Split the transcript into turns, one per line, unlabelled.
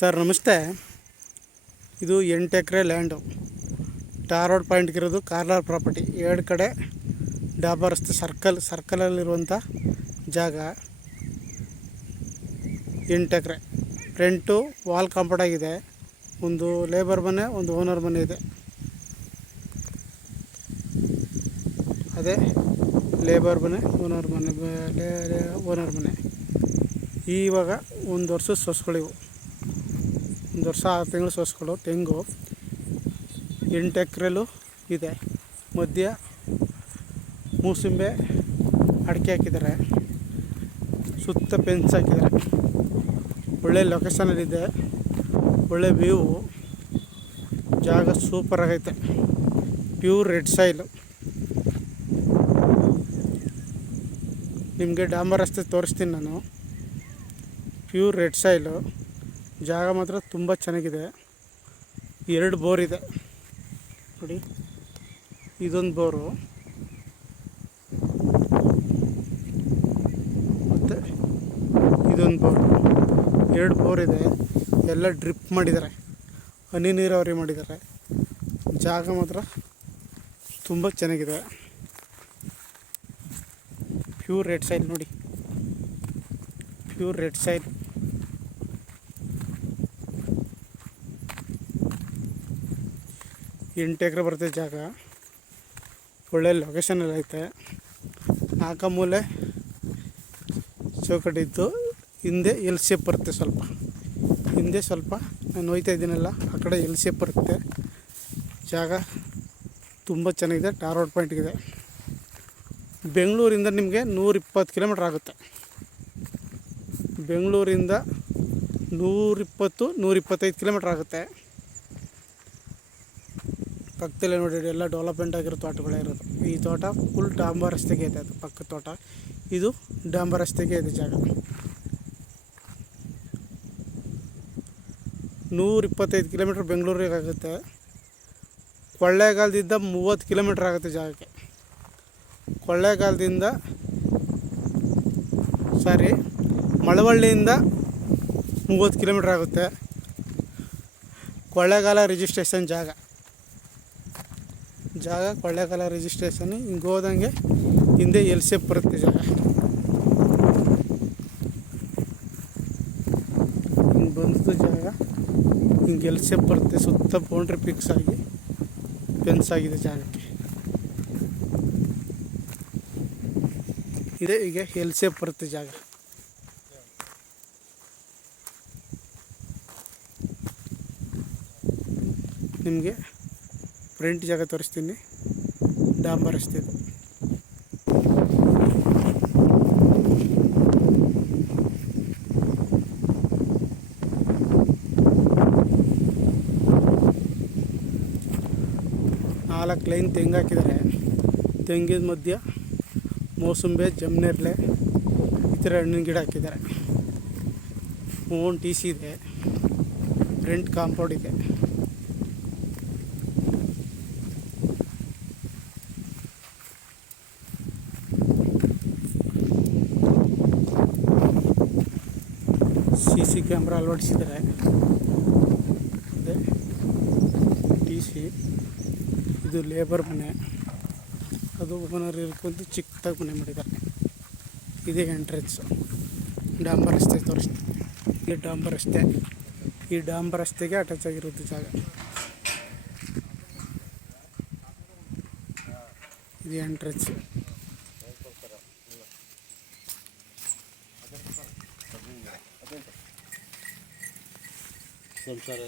Sir, ನಮಸ್ತೆ. ಇದು ಎಂಟು ಎಕರೆ ಲ್ಯಾಂಡು. ಟಾರ್ ರೋಡ್ ಪಾಯಿಂಟ್ಗೆ ಇರೋದು ಕಾರ್ಲಾರ್ ಪ್ರಾಪರ್ಟಿ. ಎರಡು ಕಡೆ ಡಾಬಾ ರಸ್ತೆ ಸರ್ಕಲ್, ಸರ್ಕಲಲ್ಲಿರುವಂಥ ಜಾಗ. ಎಂಟು ಎಕರೆ. ಫ್ರೆಂಟು ವಾಲ್ ಕಾಂಪೌಂಡ್ ಆಗಿದೆ. ಒಂದು ಲೇಬರ್ ಮನೆ, ಒಂದು ಓನರ್ ಮನೆ ಇದೆ. ಅದೇ ಲೇಬರ್ ಮನೆ, ಓನರ್ ಮನೆ ಓನರ್ ಮನೆ. ಇವಾಗ ಒಂದು ವರ್ಷ ಸೊಸ್ಗಳಿವು. ಒಂದು ವರ್ಷ, ಆರು ತಿಂಗಳು ಸೋಸ್ಕೊಳ್ಳೋ ತೆಂಗು ಎಂಟು ಎಕ್ರೆಲು ಇದೆ. ಮಧ್ಯ ಮೂಸಂಬೆ ಅಡಿಕೆ ಹಾಕಿದ್ದಾರೆ. ಸುತ್ತ ಪೆನ್ಸ್ ಹಾಕಿದ್ದಾರೆ. ಒಳ್ಳೆ ಲೊಕೇಶನಲ್ಲಿದೆ ಒಳ್ಳೆ ವ್ಯೂ ಜಾಗ ಸೂಪರ್ ಆಗೈತೆ. ಪ್ಯೂರ್ ರೆಡ್ ಸಾಯಿಲು ನಿಮಗೆ ಡಾಂಬರ್ ರಸ್ತೆ ತೋರಿಸ್ತೀನಿ ನಾನು. ಪ್ಯೂರ್ ರೆಡ್ ಸಾಯಿಲು ಜಾಗ ಮಾತ್ರ ತುಂಬ ಚೆನ್ನಾಗಿದೆ. ಎರಡು ಬೋರ್ ಇದೆ. ನೋಡಿ, ಇದೊಂದು ಬೋರು. ಮತ್ತು ಇದೊಂದು ಬೋರು. ಎರಡು ಬೋರ್ ಇದೆ. ಎಲ್ಲ ಡ್ರಿಪ್ ಮಾಡಿದ್ದಾರೆ. ಹನಿ ನೀರಾವರಿ ಮಾಡಿದ್ದಾರೆ. ಜಾಗ ಮಾತ್ರ ತುಂಬ ಚೆನ್ನಾಗಿದೆ. ಪ್ಯೂರ್ ರೆಡ್ ಸೈಲ್ ನೋಡಿ. ಪ್ಯೂರ್ ರೆಡ್ ಸೈಲ್ ಎಂಟು ಎಕರೆ ಬರುತ್ತೆ ಜಾಗ. ಒಳ್ಳೆ ಎಲ್ಲ ಐತೆ. ನಾಲ್ಕ ಮೂಲೆ ಚೌಕಟ್ಟಿದ್ದು ಹಿಂದೆ ಎಲ್ ಶೇಪ್ ಬರುತ್ತೆ ಸ್ವಲ್ಪ. ಹಿಂದೆ ಸ್ವಲ್ಪ ನಾನು ಹೋಯ್ತಾ ಇದ್ದೀನಲ್ಲ, ಆ ಕಡೆ ಎಲ್ ಶೇಪ್ ಬರುತ್ತೆ. ಜಾಗ ತುಂಬ ಚೆನ್ನಾಗಿದೆ, ಟಾರ್ ರೋಡ್ ಪಾಯಿಂಟ್ಗಿದೆ ಬೆಂಗಳೂರಿಂದ ನಿಮಗೆ ನೂರಿಪ್ಪತ್ತು ಕಿಲೋಮೀಟ್ರ್ ಆಗುತ್ತೆ. ಬೆಂಗಳೂರಿಂದ ನೂರಿಪ್ಪತ್ತು, ನೂರಿಪ್ಪತ್ತೈದು ಕಿಲೋಮೀಟ್ರ್ ಆಗುತ್ತೆ. ಪಕ್ಕದಲ್ಲೇ ನೋಡಿ ಎಲ್ಲ ಡೆವಲಪ್ಮೆಂಟ್ ಆಗಿರೋ ತೋಟಗಳೇ ಇರೋದು. ಈ ತೋಟ ಫುಲ್ ಡಾಂಬರ್ ರಸ್ತೆಗೆ ಇದೆ ಅದು ಪಕ್ಕದ ತೋಟ. ಇದು ಡಾಂಬರ್ ರಸ್ತೆಗೆ ಇದೆ ಜಾಗ. ನೂರ ಇಪ್ಪತ್ತೈದು ಕಿಲೋಮೀಟ್ರ್ ಬೆಂಗಳೂರಿಗೆ ಆಗುತ್ತೆ. ಕೊಳ್ಳೇಗಾಲದಿಂದ ಮೂವತ್ತು ಕಿಲೋಮೀಟ್ರ್ ಆಗುತ್ತೆ ಜಾಗಕ್ಕೆ. ಕೊಳ್ಳೇಗಾಲದಿಂದ ಸಾರಿ ಮಳವಳ್ಳಿಯಿಂದ ಮೂವತ್ತು ಕಿಲೋಮೀಟ್ರ್ ಆಗುತ್ತೆ. ಕೊಳ್ಳೇಗಾಲ ರಿಜಿಸ್ಟ್ರೇಷನ್ ಜಾಗ. ಜಾಗ, ಕೊಳ್ಳೇಗಾಲ ರಿಜಿಸ್ಟ್ರೇಷನ್ ಹಿಂಗೆ ಹೋದಂಗೆ ಹಿಂದೆ ಎಲ್ ಸೇಪ್ ಬರುತ್ತೆ ಜಾಗ. ಹಿಂಗೆ ಬಂದು ಜಾಗ. ಹಿಂಗೆ ಎಲ್ ಸೇಪ್ ಬರುತ್ತೆ, ಸುತ್ತ ಬೌಂಡ್ರಿ ಫಿಕ್ಸ್ ಆಗಿ ಫೆನ್ಸ್ ಆಗಿದೆ ಜಾಗಕ್ಕೆ. ಇದೆ, ಈಗ ಎಲ್ ಸೇಪ್ ಬರುತ್ತೆ ಜಾಗ. ನಿಮಗೆ? ಫ್ರಂಟ್ ಜಾಗ ತೋರಿಸ್ತೀನಿ. ಡಾಂಬರ್ ರಸ್ತೆ ನಾಲ್ಕು ಲೈನ್ ತೆಂಗು ಹಾಕಿದ್ದಾರೆ. ತೆಂಗಿನ ಮಧ್ಯ ಮೋಸಂಬೆ, ಜಮ್ನೆರ್ಲೆ ಈ ಥರ ಹಣ್ಣಿನ ಗಿಡ ಹಾಕಿದ್ದಾರೆ. ಓನ್ ಟಿ ಸಿ ಇದೆ. ಫ್ರಂಟ್ ಕಾಂಪೌಂಡ್ ಇದೆ. ಸಿ ಸಿ ಕ್ಯಾಮ್ರಾ ಅಳವಡಿಸಿದ್ದಾರೆ. ಟಿ ಸಿ, ಇದು ಲೇಬರ್ ಮನೆ. ಅದು ಓನರ್ ಇರ್ಕೊಂಡು ಚಿಕ್ಕದಾಗಿ ಮನೆ ಮಾಡಿದ್ದಾರೆ. ಇದೇ ಎಂಟ್ರೆನ್ಸ್. ಡಾಂಬರ್ ರಸ್ತೆ ತೋರಿಸ್ತೀನಿ. ಈ ಡಾಂಬರ್ ರಸ್ತೆ, ಈ ಡಾಂಬರ್ ರಸ್ತೆಗೆ ಅಟ್ಯಾಚ್ ಆಗಿರೋದು ಜಾಗ. ಇದು ಎಂಟ್ರೆನ್ಸ್.
ಸಂಸಾರ